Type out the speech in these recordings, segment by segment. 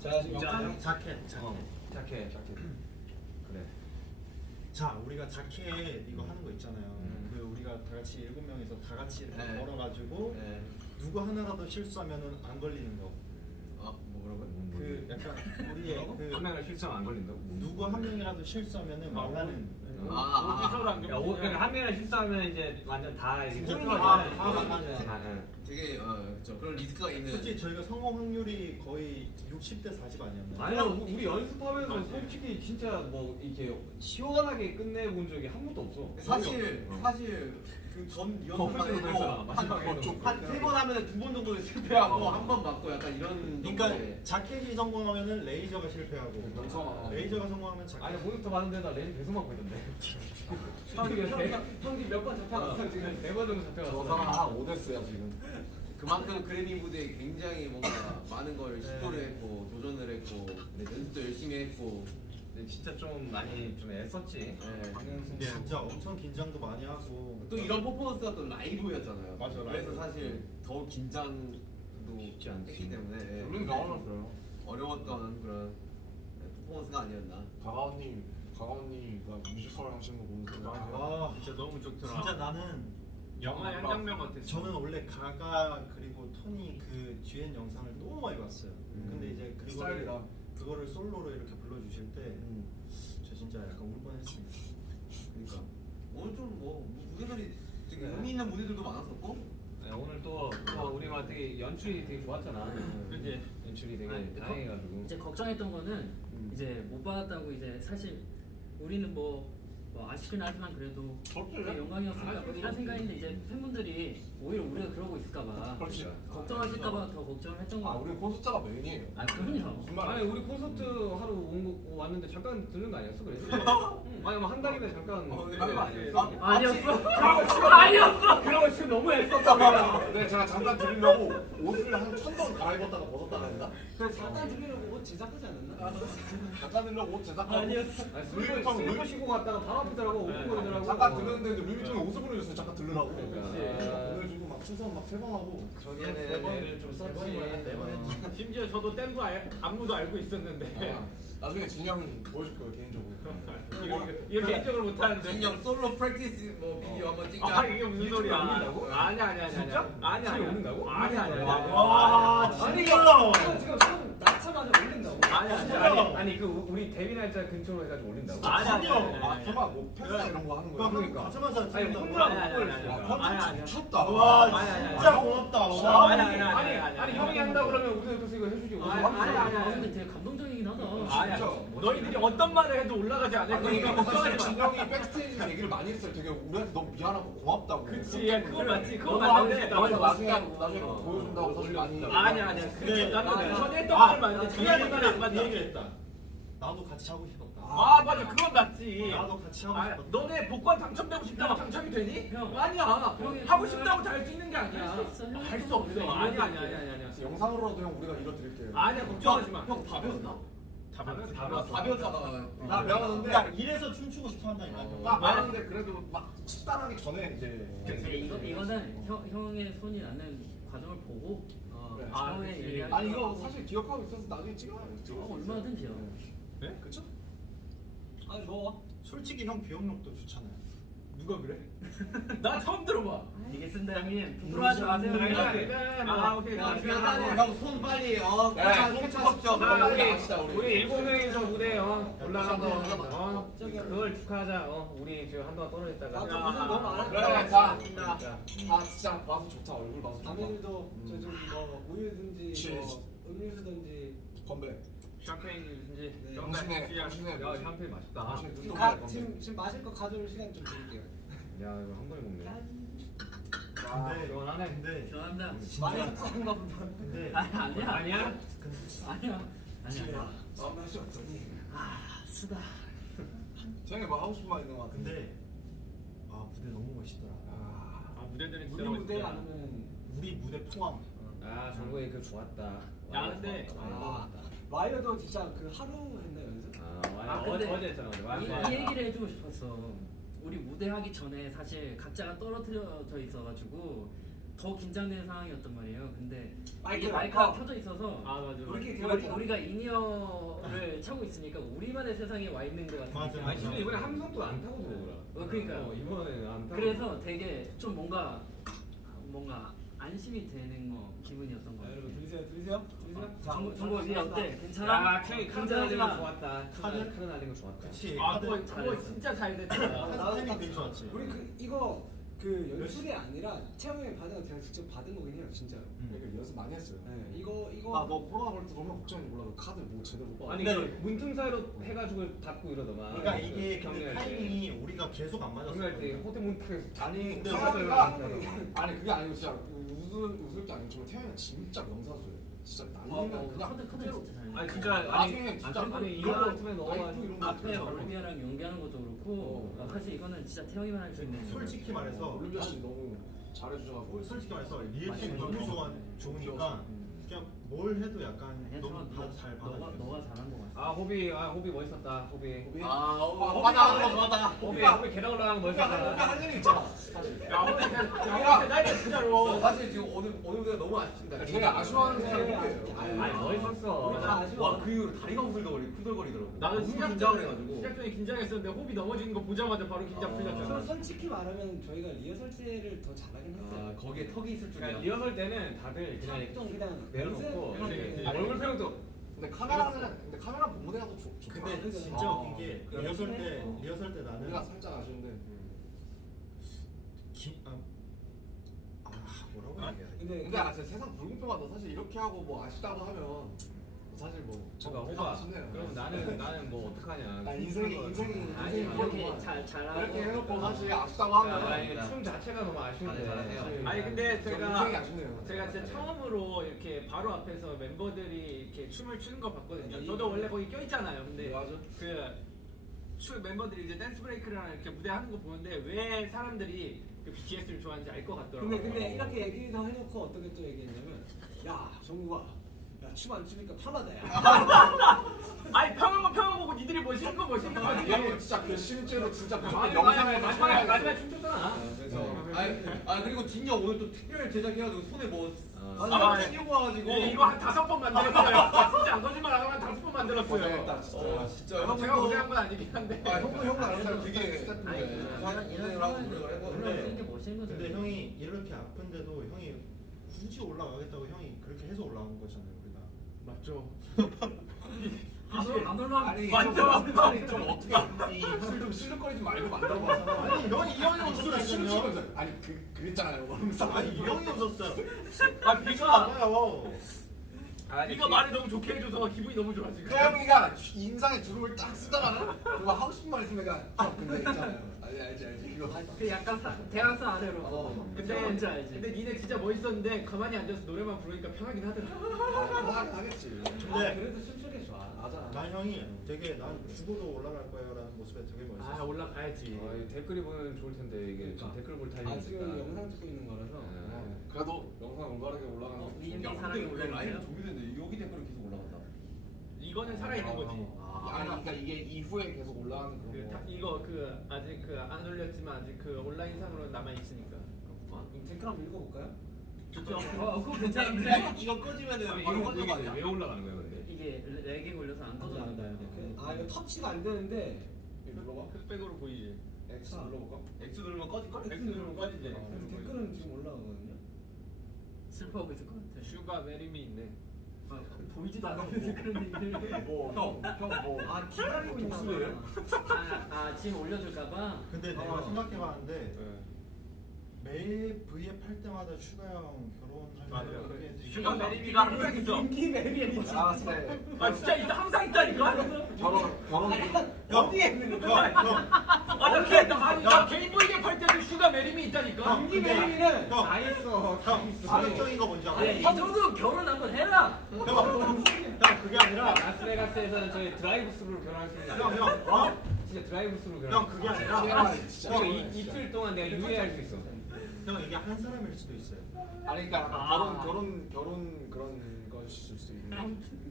자, 진짜 자켓. 자켓. 그래. 자, 우리가 자켓 이거 하는 거 있잖아요. 그 우리가 다 같이 7명이서 다 같이 이렇게 네. 걸어가지고 네. 누구 하나라도 실수하면은 안 걸리는 거. 뭐라고요? 그 약간 우리의 그 한 명을 실수하면 안 걸린다고? 누구 한 명이라도 실수하면은 말라는. 그러니까 한 명을 실수하면 이제 완전 다 진짜 이게 다 망하잖아요. 되게 그런 리스크가 있는. 솔직히 저희가 성공 확률이 거의 60대 40 아니었나요? 아니야, 우리 연습하면서 솔직히 진짜 뭐 이렇게 시원하게 끝내본 적이 한 번도 없어. 사실 그전 퍼플 때도 한 3번 하면 2번 정도 실패하고 한 번 맞고 약간 이런. 그러니까 자켓이 성공하면은 레이저가 실패하고 레이저가 성공하면 자켓. 아니 모니터 봤는데 나 레인 계속 맞고 있던데. 형이 몇 번 잡혀갔어 지금 4번 정도 잡혀갔어. 저 사람 한 5대스야 지금. 그만큼 그래미 무대에 굉장히 뭔가 많은 걸 시도를 했고 도전을 했고 연습도 열심히 했고. 근데 진짜 좀 많이 좀 애썼지. 근데 진짜 엄청 긴장도 많이 하고 또 이런 퍼포먼스가 또 라이브였잖아요. 맞아, 그래서 라이브. 사실 더 긴장도 쉽지 않지. 했기 때문에 우린 나와놨어요. 어려웠던 그런 퍼포먼스가 아니었나. 가가언니가 뮤지컬 하시는 거 보면서 아 진짜 너무 좋더라. 진짜 나는 영화의 한 장면 같았어. 저는 원래 가가 그리고 토니 그 듀엣 영상을 너무 많이 봤어요. 근데 이제 스타일이다. 그거를 솔로로 이렇게 불러주실 때 저 진짜 약간 울 뻔했습니다. 그러니까 오늘 좀 뭐 무대들이 되게 의미 있는 무대들도 많았었고. 네, 오늘 또 우리 막 되게 연출이 되게 좋았잖아. 그치? 연출이 되게 아니, 다행해가지고. 이제 걱정했던 거는 이제 못 받았다고 이제 사실 우리는 뭐 아쉽긴 하지만 그래도 되게 영광이었으니까 뭐 이런 생각인데 이제 팬분들이 오히려 우리가 그러고 있을까봐 그렇지. 걱정하실까봐 더 걱정을 했던 거 아 같아요. 우리 콘서트가 메인이에요. 아 그럼요. 무슨 말이야? 아니 우리 콘서트 하러 왔는데 잠깐 들른 거 아니었어? 그래서? 아니 뭐 한 달이면 잠깐 그런 거 아니에요? 아니었어. 아니었어. 그런 거 지금 너무 애썼다 우리가. 네 제가 잠깐 드리려고 옷을 한 1000번 갈아입었다가 벗었다가 했나? 그래서 잠깐 들으려고 옷 제작하지 않았나? 잠깐 드리려고 옷 제작하고 아니었어. 슬리퍼 신고 갔다가 바로 앞이더라고. 오픈거리더라고. 잠깐 들었는데 루이비통에 옷을 보내줬어요. 잠깐 들으라고. 그러니까. 보내주고 막 충성 막 3번 하고. 저기에는 애를 좀 썼지. 심지어 저도 댄도 안무도 알고 있었는데 나중에 진영 보여줄 거예요 개인적으로. 이거 개인적으로 못하는데. 진영 솔로 프랙티스 뭐 비디오 한번 찍자. 아 이게 무슨 소리야? 올린다고? 아니야. 진짜? 아니야. 지금 올린다고? 아니야. 와 아니 진짜. 지금 손 낳자마자 올린다고? 아니야. 아니 그 우리 데뷔 날짜 근처로 해가지고 올린다고? 아니야. 설마 뭐 패스 이런 거 하는 거야? 그러니까. 가자마자 아니 찍는다고? 혼자 아니, 못 아니, 올렸으니까. 아니. 미쳤다. 와 아니. 진짜 고맙다. 와. 아니 형이 한다 그러면 우리 옆에서 이거 해주지. 아 근데 되게 감동적이긴 하다. 아니야. 너희들이 어떤 말을 해도 올라가지 않을 거니까 걱정하지 마. 진영이 백스테이지 얘기를 많이 했어요. 되게 우리한테 너무 미안하고 고맙다고. 그치, 야, 그거 맞지. 그거 너도 맞는데. 하고 싶다. 나중에 보여준다고 사실 많이. 아니야. 그게 나도 전에 했던 말 맞는데 그 말은 안 맞는 얘기를 했다. 나도 같이 하고 싶었다. 아 맞아, 그건 맞지. 나도 같이 하고 아, 싶었다. 너네 복권 당첨되고 싶다고 당첨이 되니? 형. 아니야. 형이 하고 싶다고 다 할 수 있는 게 아니야. 할수 있어. 할 수 없어. 아니야. 영상으로라도 형 우리가 이뤄드릴게요. 아니야, 걱정하지 마. 형 답이었나? 답이었다가 나 배웠는데 야 이래서 춤추고 싶어 한다니까. 나 말하는데 그래도 막 식단하기 전에 이제. 근데 이거는 형의 손이 나는 과정을 보고 그래. 처음에 얘기할 아니 이거 사실 기억하고 있어서 나중에 찍어요. 얼마든지요. 네? 그쵸? 아 좋아. 솔직히 형 기억력도 좋잖아요. 누가 그래? 나 처음 들어봐. 이게 쓴다 형님. 부끄러워하지 마세요. 아, 오케이. 형손 빨리 캐치하십시오. 우리 7명이서 무대 올라간 거 그걸 축하하자. 우리 지금 한동안 떨어졌다가. 그래 다 진짜 봐서 좋다. 얼굴 봐서 좋다. 다민이도 저좀 우유든지 뭐 음료수든지 건배. 샴페인이든지. 당신의 야 샴페인 맛있다. 당신의 지금, 눈동자에 지금 마실 거 가져올 시간 좀 드릴게요. 야 이거 한 번에 먹네. 근데 시원하네. 근데 죄송합니다. 많이 속상한가 보다. 근데 아니야. 아니야? 아니야. 마음 할수 없더니. 쓰다. 쟤네 뭐 하고 싶은 말 있는 거 같은데. 근데 아 무대 너무 멋있더라. 아, 무대들이 우리 무대 아니면 우리 무대 포함. 아 정국이 그 좋았다. 야, 근데 와이어도 진짜 그 하루 했나 연습? 어제 했잖아. 이 얘기를 해주고 싶었어. 우리 무대 하기 전에 사실 각자가 떨어뜨려져 있어가지고 더 긴장되는 상황이었단 말이에요. 근데 마이크, 이게 마이크가 켜져 있어서 아 맞아. 우리끼리 대화했잖아. 우리가 인이어를 차고 있으니까 우리만의 세상에 와 있는 것 같은 맞아, 느낌. 아니 근데 이번에 함성도 안 타고 들어오더라. 그러니까요. 이번에 안 타고. 그래서 되게 좀 뭔가 안심이 되는 기분이었던 것 자, 같아요. 여러분 들리세요? 정보 어디 어때? 괜찮아? 야, 카드 날린 거 좋았다. 카드? 카드 날린 거 좋았다. 그치. 아 카드 그거 잘했어. 진짜 잘 됐다. 타이밍 되게 좋았지. 우리 이거 그 연출이 아니라 태영이 받은 거 그냥 직접 받은 거긴 해요, 진짜로. 그러니까 연습 많이 했어요. 네, 이거 아뭐 코로나 걸 때 너무 걱정인지 몰라도 카드 뭐 제대로 못 받아. 아니 그 문틈 사이로 해가지고 닫고 이러더만. 그러니까 이게 근데 경기할 때. 타이밍이 우리가 계속 안 맞았어. 경기할 때 호텔 문 탁. 아니 근데 아니 그게 아니고 진짜 웃을 게 아니고 정말 태영이가 진짜 명사수예요. 진짜 날리면 그냥 카드 그대로. 진짜 잘. 아니 진짜 나중에 진짜 아니 이런 같으면 라이프 너무 이런 거 앞에 진짜 올리비아랑 연기하는 것도 그렇고 사실 이거는 진짜 태영이만 할 수 있는. 솔직히 말해서 올림피아 씨 너무 잘해주셔가지고 솔직히 말해서 리액션이 너무 좋으니까 그냥 뭘 해도 약간 아니야, 너무 너- 다잘 너가 받아줘. 잘한 것 같아. 아 호비 멋있었다. 호비. 맞아 맞아. 호비 계단 올라가는 거 멋있었다. 할 일이 있잖아. 사실. 야 오늘 나이가 진짜로. 사실 지금 오늘 무대가 너무 아쉽습니다. 되게 아쉬워하는 사람이에요. 사람이에요. 아니 멋있었어. 우리 다 아쉬워. 와그 이후로 다리가 후들거리더라고. 나도 너무 시작 긴장을 전에 해가지고. 시작 전에 긴장했었는데 호비 넘어지는 거 보자마자 바로 긴장 풀렸잖아. 솔직히 말하면 저희가 리허설 때를 더 잘하긴 아 했어요. 거기에 턱이 있을 줄이야. 그러니까 리허설 때는 다들 그냥 좀 그냥 내려놓고 연습- 얼굴 표정도 근데 카메라 본무대가 더 좋다. 근데 진짜 웃긴 게 리허설 때 나는 우리가 살짝 아쉬운데. 뭐라고 얘기해야 돼? 근데 근데 진짜 세상 불공평하다. 사실 이렇게 하고 뭐 아쉽다고 하면 사실 뭐 호바. 아쉽네요. 그럼 나는 뭐 어떡하냐. 나 인생이 아니 이렇게 그렇구만. 잘하고 이렇게 해놓고 사실 아쉽다고 아니 하면 춤 자체가 너무 아쉬운데. 잘하네요. 아니 근데 인생이 제가 아쉽네요. 진짜 처음으로 이렇게 바로 앞에서 멤버들이 이렇게 춤을 추는 거 봤거든요. 저도 원래 거기 껴 있잖아요. 근데 맞아. 멤버들이 이제 댄스 브레이크랑 이렇게 무대 하는 거 보는데 왜 사람들이 그 BTS를 좋아하는지 알 것 같더라고요. 근데 이렇게 얘기도 해놓고 어떻게 또 얘기했냐면 야 정국아 춤 안 추니까 파마다야. 아니 평은 보고 니들이 멋있는 거 멋있는 거지. 이거 진짜 그 실제로 진짜 아니, 영상에 마지막에 춤췄잖아. 그래서 그리고 진영 오늘 또 특별 제작해가지고 손에 뭐 아, 씌우고 와가지고 이거 한 5번 만들었어요. 진짜 안 거짓말 안 하고 한 5번 만들었어요. 고생했다 진짜. 진짜 제가 형도 고생한 건 아니긴 한데. 형도 아는 사람 되게 아니 이런 상황에서 올라오는 게 멋있는 거죠. 근데 형이 이렇게 아픈데도 형이 굳이 올라가겠다고 형이 그렇게 해서 올라온 거잖아요 우리가. 맞죠. 안 올라가. 아니 맞죠. 아니 좀 어떻게 이술좀 실룩거리지 말고 만들어봐서. 아니 형이 이 형이 입술을 웃었어요. 춤추면서 아니 그랬잖아요. 그러면서 아니 이 형이 웃었어요. 아 비가 맞아요. 비가 말을 너무 좋게 해줘서 기분이 너무 좋아 지금. 태영이가 인상에 주름을 딱 쓰다가 그거 하고 싶은 말 있으면 내가 근데 있잖아요. 알지 이거. 그 약간 대학생 아래로. 근데 뭔지 알지. 근데 니네 진짜 멋있었는데 가만히 앉아서 노래만 부르니까 편하긴 하더라. 하겠지. 근데 그래도 춤추기 좋아. 맞아. 난 형이 되게 난 죽어도 올라갈 거야라는 모습에 되게 아 멋있었어. 올라가야지. 댓글이 보면 좋을 텐데 이게 그러니까. 지금 댓글 볼 아 타이밍이니까. 지금 영상 찍고 있는 거라서. 그래도 영상 올바르게 올라가는 거. 위에 야 사람이 근데 왜 라이브 올라오네요. 종료됐는데 여기 댓글은 계속 올라간다. 이거는 살아있는 거지. 아니 그러니까 이게 이후에 계속 올라가는 그런 거. 이거 아직 안 올렸지만 아직 온라인상으로 남아 있으니까. 댓글 한번 읽어볼까요? 좋죠. 그거 괜찮은데 이거 꺼지면은 이거 바로 꺼진 거 아니야? 왜 올라가는 거야 근데? 이게 렉이 걸려서 안 꺼져진다. 아 이거 터치가 안 되는데. 눌러봐. 흑백으로 보이지. X 눌러볼까? X 누르면 꺼질걸? X 누르면 꺼지지. 댓글은 지금 올라가거든요. 슬퍼하고 있을 것 같아. 슈가 메리미 있네. 보이지도 않으면서 그런 얘기를. 뭐. 아 기다리고 있나 독수리예요? 아 지금 올려줄까봐. 근데 내가 생각해봤는데 매일 V앱 할 때마다 슈가 형 결혼할 때 슈가 메리미가 항상 있어. 인기 매력이 뭐지? 아 네. 아 진짜 있다 항상 있다니까. 결혼. 어디에 있는 거야? 나 개인 보이게 팔 때도 슈가 메리미 있다니까. 인기 매력이는 다 있어. 자극적인 거 뭔지 알아? 이 정도 결혼 한번 해라. 형 그게 아니라 라스베가스에서는 저희 드라이브 스루로 결혼할 수 있는 형 진짜 드라이브 스루로 결혼. 형 그게 아니라 진짜. 이틀 동안 내가 유예할 수 있어. 형 이게 한 사람일 수도 있어요. 아니 그러니까 결혼 그런 것일 수도 있는.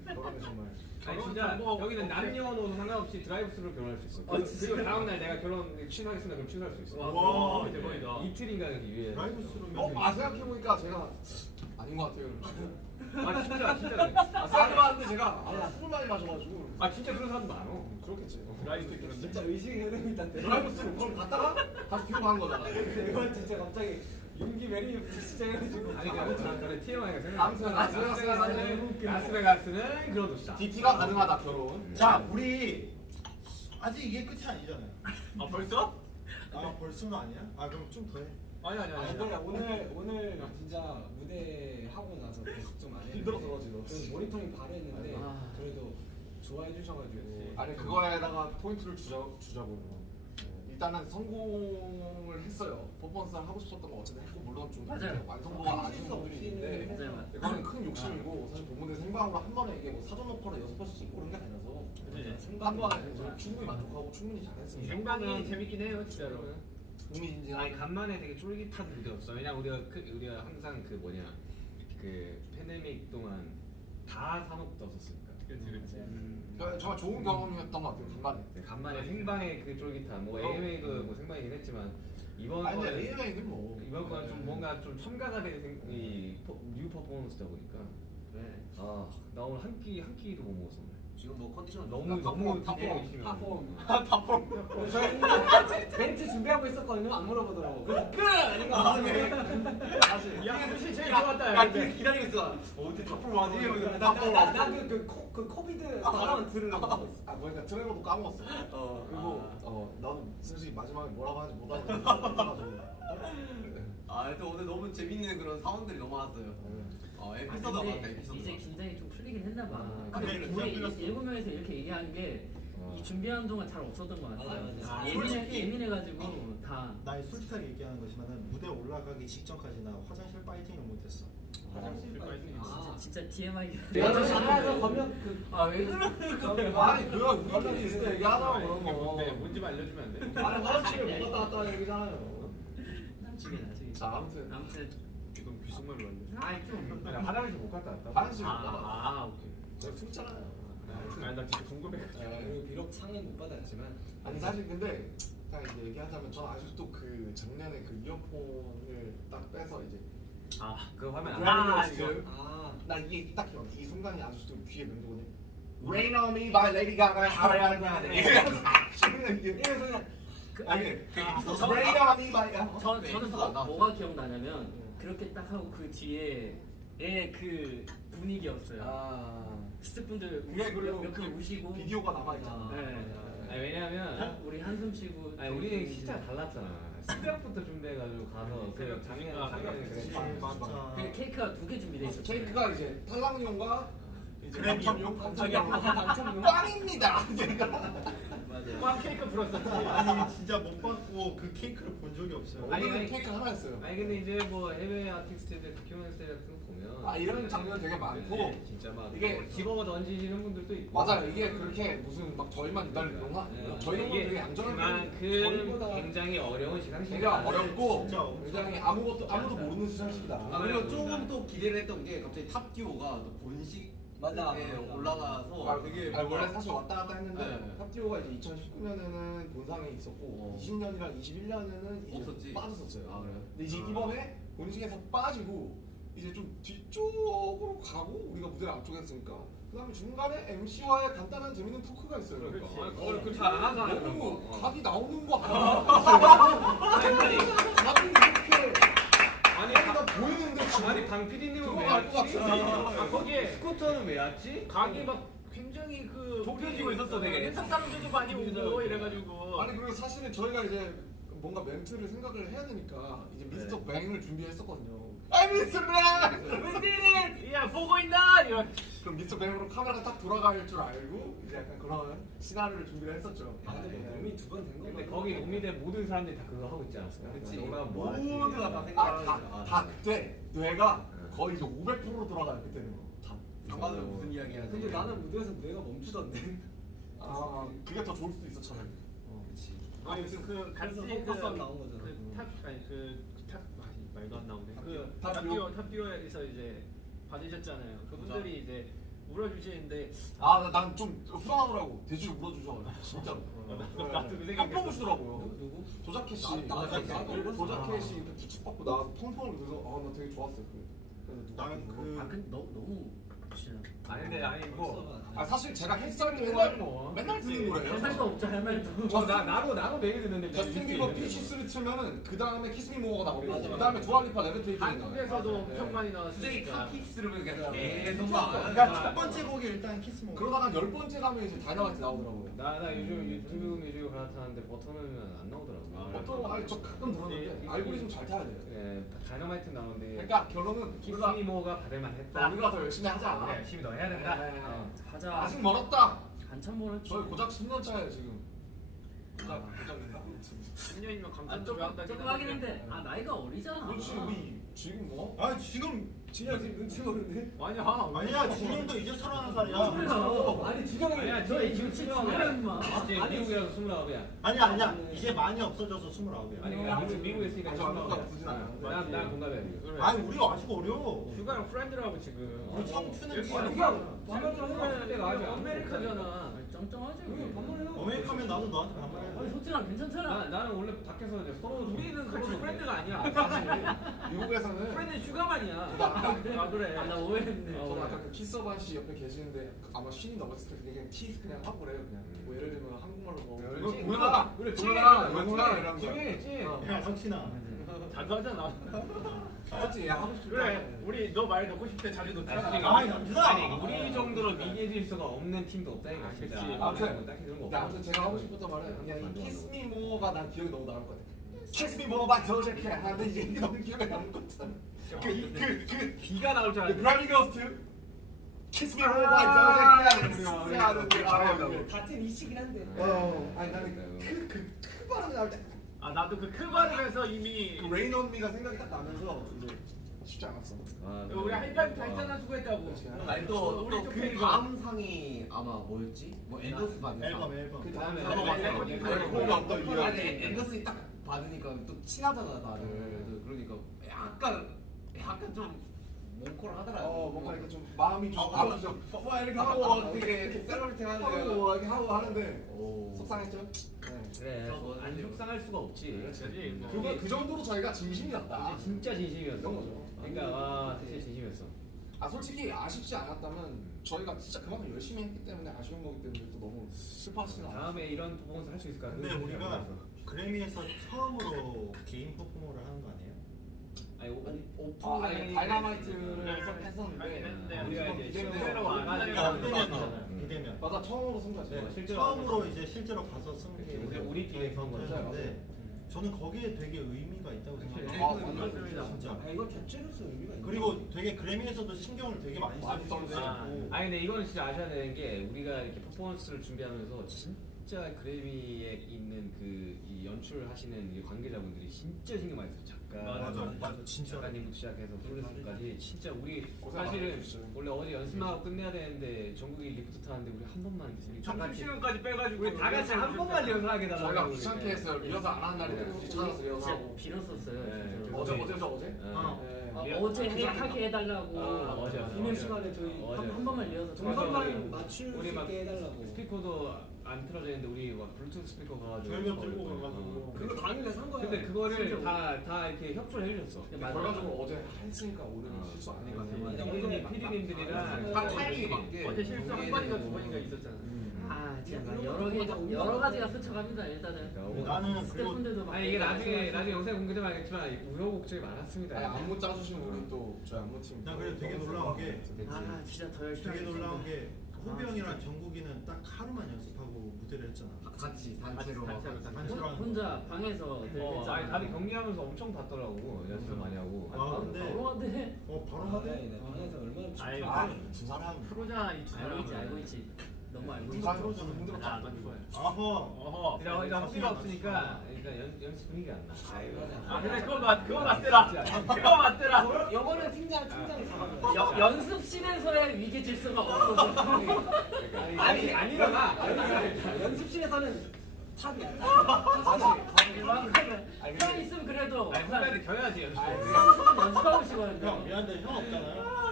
결혼은 정말. 아니 진짜 여기는 남녀노소 상관없이 드라이브스루로 결혼할 수 있어. 그리고 다음 날 내가 결혼 취소하겠습니다. 그럼 취소할 수 있어. 와, 대박이다. 이틀인가 그렇게 유예. 드라이브스루면 생각해보니까 제가 아닌 것 같아요. 아 진짜 그래. 생각해봤는데 제가 술을 많이 마셔가지고. 아 진짜 그런 사람도 많아. 그렇겠지. 드라이브 그런데. 진짜 의식의 흐름이 있다는데. 드라이브스루 그걸 갔다가 다시 뒤로 가는 거잖아. 이건 진짜 갑자기 윤기 메리 진짜 해가지고. 아니 그래 TMI가 생각. 아무튼 라스베가스는 그런 곳이다. DT가 가능하다 결혼. 자, 우리 아직 이게 끝이 아니잖아요. 아 벌써? 아, 벌써는 아니야? 아, 그럼 좀 더 해. 아니. 근데 오늘 진짜 무대 하고 나서 계속 좀 안 했는데 힘들어서 그러지, 너. 저는 모니터링 바로 했는데 아. 그래도 좋아해 주셔가지고 아니 그거에다가 포인트를 주자고요. 일단은 성공을 했어요. 퍼포먼스를 하고 싶었던 거 어쨌든 했고 물론 좀 맞아요. 완성도가 아쉬운 부분이 있는데 맞아요. 이거는 큰 욕심이고 사실 본무대 생방으로 한 번에 이게 뭐 사전 녹화로 6번씩 찍고 그런 게 아니라서 한 번에 저는 충분히 만족하고 충분히 잘했습니다. 생방이 재밌긴 해요 진짜로. 국민인지 아니 간만에 되게 쫄깃한 무대였어. 왜냐 우리가 항상 그 뭐냐 그 팬데믹 동안 다 산옥 떴었으니까. 정말 좋은 경험이었던 것 같아요. 간만에. 간만에 생방의 그 쫄깃함. 뭐 AMA도 뭐 생방이긴 했지만 이번 아니 근데 거는 AMA는 뭐 이번 거는 좀 뭔가 좀 첨가가 된 뉴 퍼포먼스다 보니까 나 오늘 한 끼도 못 먹었어. 오늘. 지금 뭐 컨디션 너무 열심히 팝폼. 탑폼. 저희는 멘트 준비하고 있었거든요. 안 물어보더라고. 그래서 끝! 야 사실 제일 좋았다. 기다리고 있어. 어떻게 탑으로 하지? 나그 코비드 발언 들으려고 하고 있어. 아 그러니까 트레버도 까먹었어. 그리고 나도 솔직히 마지막에 뭐라고 하지 못하고 또 오늘 너무 재밌는 그런 상황들이 너무 많았어요. 에피소드가 많다 근데 에피소드. 이제 긴장이 좀 풀리긴 했나 봐. 근데 우리 긴장 풀렸어. 7명에서 이렇게 얘기하는 게 이 준비하는 동안 잘 없었던 것 같아. 맞아. 예민해가지고 다. 나 솔직하게 얘기하는 거지만은 무대 올라가기 직전까지 나 화장실 파이팅을 못했어. 진짜 TMI. 내가 저 잘해서 건명 왜 그래? 아니 그거 우리끼리 있을 때 얘기하자고 그런 거. 뭔지 좀 알려주면 안 돼? 아니 화장실을 못 갔다 왔다는 얘기잖아요. 나중에. 자 아무튼 이건 귓속말로 안 돼. 아니 좀. 아니 화장실 못 갔다 왔다. 화장실 못 갔다 왔다. 오케이. 제가 숨잖아요. 아니 나 진짜 궁금해가지고. 그리고 비록 상은 못 받았지만 아니 사실 근데 딱 이제 얘기하자면 저는 아직도 그 작년에 그 이어폰을 딱 빼서 이제 그거 화면 그래픽 나 이게 딱 기억. 이 순간이 아직도 귀에 맴도거든. Rain on Me by Lady Gaga, Ariana Grande. 이래서 그냥 아니 Rain on Me by 저는 뭐가 기억나냐면 그렇게 딱 하고 그 뒤에의 그 분위기였어요. 스태프분들 몇분 우시고 비디오가 남아 있잖아. 네. 아니 왜냐면 우리 한숨 쉬고. 아니 우리는 진짜 달랐잖아. 새벽부터 준비해가지고 가서 그 작년에 맞아. 그 케이크가 2개 준비돼 있었어요. 케이크가 이제 탈락용과 이제 그래미용. 당첨용 빵입니다. 꽝 케이크 불었었지. 아니 진짜 못 받고 그 케이크를 본 적이 없어요. 오늘은 케이크 하나였어요. 아니 근데 이제 뭐 해외 아티스트들 다큐멘터리 같은 거 보면 이런 장면 되게 많고 진짜 막 이게 집어가 던지시는 분들도 있고 맞아요. 이게 그렇게 무슨 막 저희만 기다리는 그런 거 아니에요. 저희는 되게 얌전한 그만큼 굉장히 어려운 시상식이 되게 어렵고 진짜 엄청 굉장히 아무도 모르는 시상식이다. 그리고 조금 또 기대를 했던 게 갑자기 탑듀오가 또 본식 맞아. 올라가서 되게 원래 사실 왔다 갔다 했는데 네. 탑듀오가 이제 2019년에는 본상에 있었고 20년이랑 21년에는 이제 없었지. 빠졌었어요. 그래요? 근데 이제 이번에 본식에서 빠지고 이제 좀 뒤쪽으로 가고 우리가 무대를 앞쪽에 했으니까 그다음에 중간에 MC와의 간단한 재밌는 토크가 있어요. 그걸 그렇게 안 하잖아요. 너무 각이 나오는 거 아니야? 각이 이렇게 아니 나 보이는데 아니 방 PD님은 그거 왜 알것 왔지? 같은데. 거기에 스쿠터는 왜 왔지? 각이 막 굉장히 그 좁혀지고 있었어 되게. 인사 사람들도 많이 오고 이래가지고. 아니 그리고 사실은 저희가 이제 뭔가 멘트를 생각을 해야 되니까 이제 미스터 뱅을 준비했었거든요. 미스터 뱅! We did it! 야 보고 있나? 이런. 그럼 미스터 뱅으로 카메라가 딱 돌아갈 줄 알고 이제 약간 그런 시나리오를 준비를 했었죠. 근데 몸이 2번 된 거. 근데 거기 노미대 모든 사람들이 다 그거 하고 있지 않았을까? 그치. 영감 뭐 하지? 모두가 다 생각하는 다 그때 뇌가 거의 이제 500%로 돌아가요 그때는. 다. 장관은 무슨 이야기 하지? 근데 나는 무대에서 뇌가 멈추던데. 그게 더 좋을 수도 있었잖아요. 아니 그 그래서 같이 포커스업 나온 거잖아. 그탑 말도 안 나오네. 탑듀오. 탑듀오에서 이제 받으셨잖아요. 그분들이 이제 울어주시는데 난 좀 후련하더라고. 대주를 물어주셔. 진짜로. 나도 그 생각이 깜짝 놀시더라고요. 누구? 조자켓 씨. 나도 조자켓 씨 이렇게 기축받고 나와서 펑펑을 그래서 나 되게 좋았어요. 그래서 나는 아 근데 너무 진짜 아니 근데 아니 뭐 사실 제가 햇살이 맨날 뭐. 맨날 듣는 노래예요. 할 말도 없죠 할 말도. 나도 매일 듣는데 저스틴 비버 피치스를 틀면은 그 다음에 키스 미 모어가 나오고 맞아, 그 다음에 두알리파 레비테이트 한국에서도 엄청 많이 선생님 나왔으니까. 카키스를 그냥 네. 계속 그러니까 첫 번째 곡이 일단 키스 모. 그러다가 한 10번째 가면 이제 다이너마이트 나오더라고요. 나 요즘 유튜브 뮤직을 갈아타는데 버터는 안 나오더라고. 어떤 아니 저 가끔 들었는데 알고리즘 잘 타야 돼요. 예, 다이너마이트 나오는데 그러니까 결론은 키스미모가 받을만 했다. 우리가 더 열심히 하자. 우리가 열심히 더 해야 된다. 네. 하자. 아직 멀었다. 한참 멀었지. 저희 고작 10년 차예요 지금. 고작인가? 10년이면 감탄 조금 하긴 했는데 나이가 어리잖아. 그렇지 우리 지금 뭐? 아 지금 진영 지금 눈치 보는데? 아니야. 아니야 진영도 이제 31살이야. 아니 진영이 아니야, 너희 지금 치즈야 임마. 이제 미국이라서 29이야. 아니야 이제 많이 없어져서 29이야. 아니 그냥 미국에 있으니까 아직 얼마 없진 29이야. 않아. 난 공감해. 아니 우리가 아직 어려. 휴가랑 프렌드라고 지금. 우리 청춘은 여기 지금 내가 아직 아메리카잖아. 짱짱하지. 우리 반말해요. 어메리카면 나도 너한테 반말해. 아니 소진아 괜찮잖아. 나는 원래 밖에서 이제 서로 우리는 같이 프렌드가 아니야. 사실. 미국에서는 프렌드는 휴가만이야. 아 그래. 나 오해했네. 저는 아까 그 키서바 씨 옆에 계시는데 아마 신이 넘었을 때 그냥 키스 그냥 하고 그래요 그냥. 뭐 예를 들면 한국말로 뭐 그렇지. 뭐야 그래, 뭐야 찐. 뭐야 이런 거. 찐. 야 석신아. 자주 하잖아. 맞지? 야 하고 싶다. 그래. 우리 너 말 넣고 싶을 때 자주 넣잖아. 아이 남주다. 아니 우리 정도로 미개질 수가 없는 팀도 없다니까. 그치. 아무튼 딱히 그런 거 근데 없어. 아무튼 제가 하고 싶었던 말은 그냥 이 키스 미 모어가 난 기억이 너무 남을 것 같아. 키스 미 모어 바 저저케 하는데 이게 너무 기억에 남을 것 같아. 그 비가 나올 줄 알았는데. 브라미 거스트 키스 미 모어 바 저저케 하는 거. 같은 이치긴 한데. 아니 나는 그 발음이 나올 때 아 나도 그 크바르에서 이미 레인 온 미가 생각이 딱 나면서 이제 쉽지 않았어. 우리 하이파이브 다 했잖아 수고했다고. 아니 우리 또그 좀 다음 상이 아마 뭐였지? 뭐 앤더스 받은 상. 앨범. 그 다음에 다음에 앨범 아니 앤더슨이 딱 받으니까 또 친하잖아 다들. 그러니까 약간 좀 몽콜하더라. 뭔가 이렇게 좀 마음이 좀 아프죠. 이렇게 하고 되게 셀러리티 하는데. 하고 이렇게 하고 하는데 오. 속상했죠. 네. 그래. 안 속상할 수가 없지. 그렇지. 그거 그 정도로 저희가 진심이었다. 이제 진짜 진심이었어. 이런 거죠. 그러니까 와 진짜 진심이었어. 솔직히 아쉽지 않았다면 저희가 진짜 그만큼 열심히 했기 때문에 아쉬운 거기 때문에 또 너무 슬퍼하시진 않아요. 다음에 이런 퍼포먼스 할 수 있을까? 근데 우리가 그래미에서 처음으로 개인 퍼포머를 하는 거 아니에요? 아니 아니 다이너마이트를 했었는데 우리가 이제 비대면. 실제로 와가지고 비대면이잖아. 비대면. 맞아 처음으로 승자지. 네, 실제로 처음으로 이제 실제로 가서 승리 우리끼리 그런 거죠. 했는데 저는 거기에 되게 의미가 있다고 생각해요. 맞습니다. 진짜. 이거 자체로서 의미가 있네. 그리고 되게 그래미에서도 신경을 되게 많이 써주시고 아니 근데 이거는 진짜 아셔야 되는 게 우리가 이렇게 퍼포먼스를 준비하면서 진짜 그래미에 있는 그 이 연출하시는 이 관계자분들이 진짜 신경 많이 써요. 작가, 진짜. 작가님부터 시작해서 프로듀서까지 진짜 우리 고생 사실은 많으셨어요. 원래 어제 연습하고 끝내야 되는데 전국이 리프트 타는데 우리 한 번만 우리 다 점심 같이 시간까지 빼가지고 우리 다 같이 한 번만 연습하게 저희가 달라고 귀찮게 했어요. 리허설 안 하는 날이 되게 찾아서 리허설하고. 빌었었어요. 네. 진짜로. 어제. 네. 어제 하게 해달라고. 어제. 비밀 시간에 저희 한 번만 리허설. 동선만 맞출 수 우리 막 있게 해달라고. 스피커도 안 틀어져 있는데 우리 막 블루투스 스피커 가가지고 저희가 들고 가가지고. 그거 당일에 산 거야. 근데 그거를 다 이렇게 협조를 해주셨어. 그래가지고 어제 했으니까 오늘 실수 아니가 PD님들이랑 딱 타이밍에 맞게. 어제 실수 한 번인가 두 번인가 있었잖아. 진짜 여러 가지가 스쳐갑니다 일단은. 나는 그리고 스태프분들도 막 아니 이게 나중에 영상에 공개되면 알겠지만 우여곡절이 많았습니다. 안무 짜주신 우리 또 저희 안무팀. 나 그래 되게 놀라운 게 진짜 더 열심히 되게 하겠습니다. 놀라운 게 호비 형이랑 정국이는 딱 하루만 연습하고 무대를 했잖아. 같이 단체로. 단체로 하는 거. 혼자 방에서 아니 다들 경기하면서 엄청 봤더라고 연습을 많이 하고. 근데 바로 하대. 바로 하대. 내 방에서 얼마나 아이, 두 사람. 프로잖아 이 두 사람은. 알고 있지. 너무 알고 있지. 누가 프로잖아. 힘들어. 안 좋아요. 아허. 어허. 이런 합의가 없으니까 일단 연습 분위기가 안 나. 아 근데 그거 맞더라. 그거 맞더라. 영어는 팀장이 잡아줘. 연습실에서의 위기 질서가 없어. 아니잖아. 연습실에서는 탑이야. 형 있으면 그래도 아니 후배들 겨야지 연습. 선수는 연습하고 싶거든요. 형 미안한데 형 없잖아요.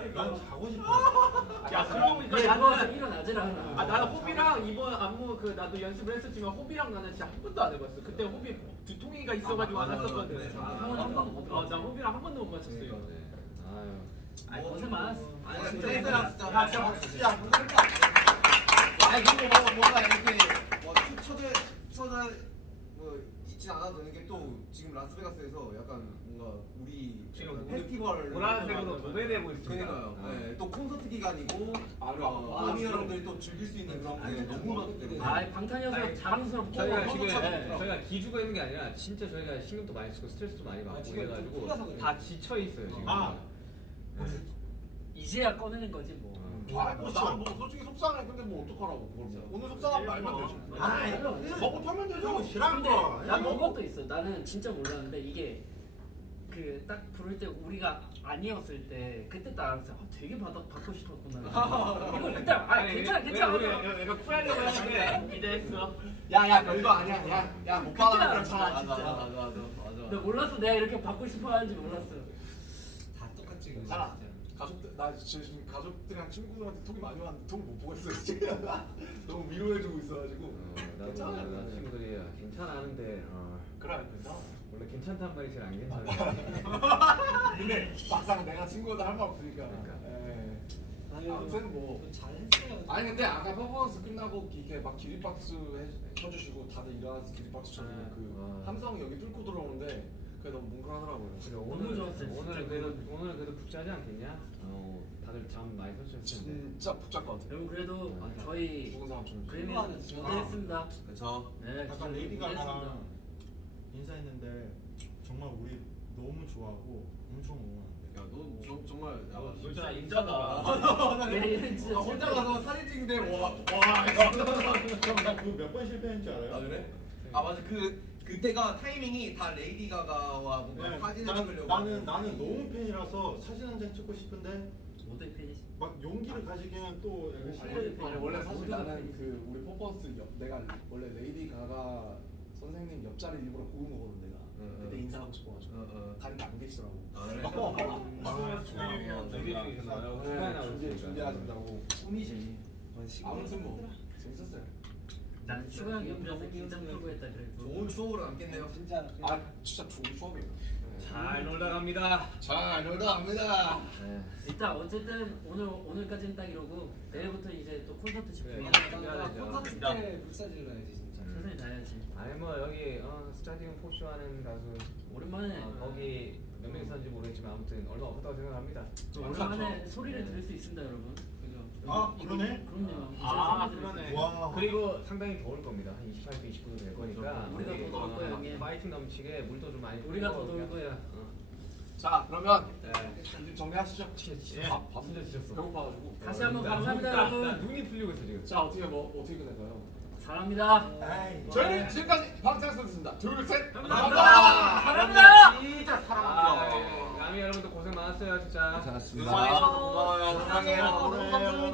난 자고 싶어. 야 그러고 보니까 누워서 나는 일어나질 않아. 나는 호비랑 이번 안무 그 나도 연습을 했었지만 호비랑 나는 진짜 한 번도 안 해봤어. 그때 호비 두통이가 있어가지고 안 했었거든. 형은 한 번도 못 해봤어. 나 호비랑 한 번도 못 맞췄어 이거. 아유. 아니 고생 많았어. 아니 진짜 얘들아 진짜. 야, 진짜 박수. 야, 아니 그리고 뭔가 이렇게 뭐 처져 뭐 있진 않아도 되는 게 또 지금 라스베가스에서 약간 뭔가 우리 지금 페스티벌 보라색으로 도배되고 있습니다. 그러니까요. 아. 네, 또 콘서트 기간이고 아, 아미 여러분들이 또 즐길 수 있는 그런 게 너무 많기 때문에. 아 방탄이어서 자랑스럽고 저희가 지금 찾아보더라고요. 저희가 기주가 있는 게 아니라 진짜 저희가 신경도 많이 쓰고 스트레스도 많이 받고 지금 그래가지고 풀려서 그래요. 다 지쳐 있어요 지금. 아. 네. 이제야 꺼내는 거지 뭐. 나는 뭐 솔직히 속상해. 근데 뭐 어떡하라고. 그걸 뭐. 오늘 속상하면 말면 되지. 아, 이거 먹고 털면 되죠. 싫은 거. 난 이것도 있어. 나는 진짜 몰랐는데 이게 그 딱 부를 때 우리가 아니었을 때 그때 딱 알았어. 되게 받고 싶었구나. 이거 그때 괜찮아. 내가 쿨하려고 했는데 기대했어. 야야 별거 아니야. 야못 받아. 괜찮아, 진짜. 맞아. 근데 몰랐어. 내가 이렇게 받고 싶어 하는지 몰랐어. 다 똑같지. 근데 괜찮아. 진짜. 가족들 나 지금 가족들이랑 친구들한테 톡이 많이 왔는데 톡을 못 보고 있어 지금. 너무 위로해주고 있어가지고. 나도 괜찮아. 나 친구들이 괜찮아 하는데 그래 괜찮아. 원래 괜찮단 말이 제일 안 괜찮아. 근데 막상 내가 친구들 할 말 없으니까. 그러니까. 에. 아유, 아무튼 뭐. 잘했어요. 아니 근데 아까 퍼포먼스 끝나고 이렇게 막 기립박수 쳐주시고 다들 일어나서 기립박수 쳐주고 네. 그 와. 함성이 여기 뚫고 들어오는데 그게 너무 뭉클하더라고요. 너무 좋았어요, 오늘 그래도 북자지 않겠냐? 다들 잠 많이 설쳤을 텐데. 진짜 복잡 것 같아요. 여러분 그래도 저희 죽은 사람처럼. 그림에서 무대했습니다. 그렇죠. 네, 약간 레이디 무대했습니다. 가가랑 인사했는데 정말 우리 너무 좋아하고 엄청 응원한대. 야너 정말 야, 진짜 인자다. 네, 진짜 혼자 가서 사진 찍는데 와 나그몇 번 실패했는지 알아요? 아 그래? 아 맞아 그때가 타이밍이 다 레이디 가가와 뭔가 네, 사진을 찍으려고 나는 너무 팬이라서 사진 한 장 찍고 싶은데 모두의 팬이시. 막 용기를 가지기에는 또 약간 아니 원래 사실 모두가 나는 그 우리 퍼포먼스 내가 원래 레이디 가가 선생님 옆자리 일부러 고른 거거든 내가. 그때 인사하고 싶어가지고 다른 안 계시더라고. 아 그래? 준비하신다고. 꿈이지. 아무튼 뭐 재밌었어요. 난 슈가 형 옆에서 긴장 풀고 했다 그래도. 좋은 추억으로 남겠네요. 진짜. 아 진짜 좋은 추억이에요. 잘 놀다 갑니다. 잘 놀다 갑니다. 네. 일단 어쨌든 오늘까지는 딱 이러고 내일부터 이제 또 콘서트 집중해야 돼. 콘서트 때 불사질러 야지 진짜. 최선을 다해야지. 아니 뭐 여기 스타디움 포쇼 하는 가수 오랜만에 거기 몇 명 있었는지 모르겠지만 아무튼 얼마 없다고 생각합니다. 오랜만에 소리를 들을 수 있습니다, 여러분. 그죠? 아, 그러네? 그럼요. 아, 이제 소리 들을 수 그러네. 있어요. 와. 그리고 상당히 더울 겁니다. 한 28도, 29도 될 거니까 우리가 더 더울 거예요, 형님. 파이팅 넘치게 물도 좀 많이 우리가 더 뿌리고 더울 거야. 자 그러면 네. 이제 정리하시죠. 진짜 진짜 지쳤어. 배고파가지고. 다시 한번 나 감사합니다, 나 여러분. 눈이 풀리고 있어 지금. 자 어떻게 끝낼까요? 사랑합니다. 아이. 저희는 지금까지 방탄소년단입니다. 둘 셋. 감사합니다. 사랑합니다. 진짜 남이 여러분들 고생 많았어요 진짜. 고마워요. 사랑해요. 너무 감사합니다.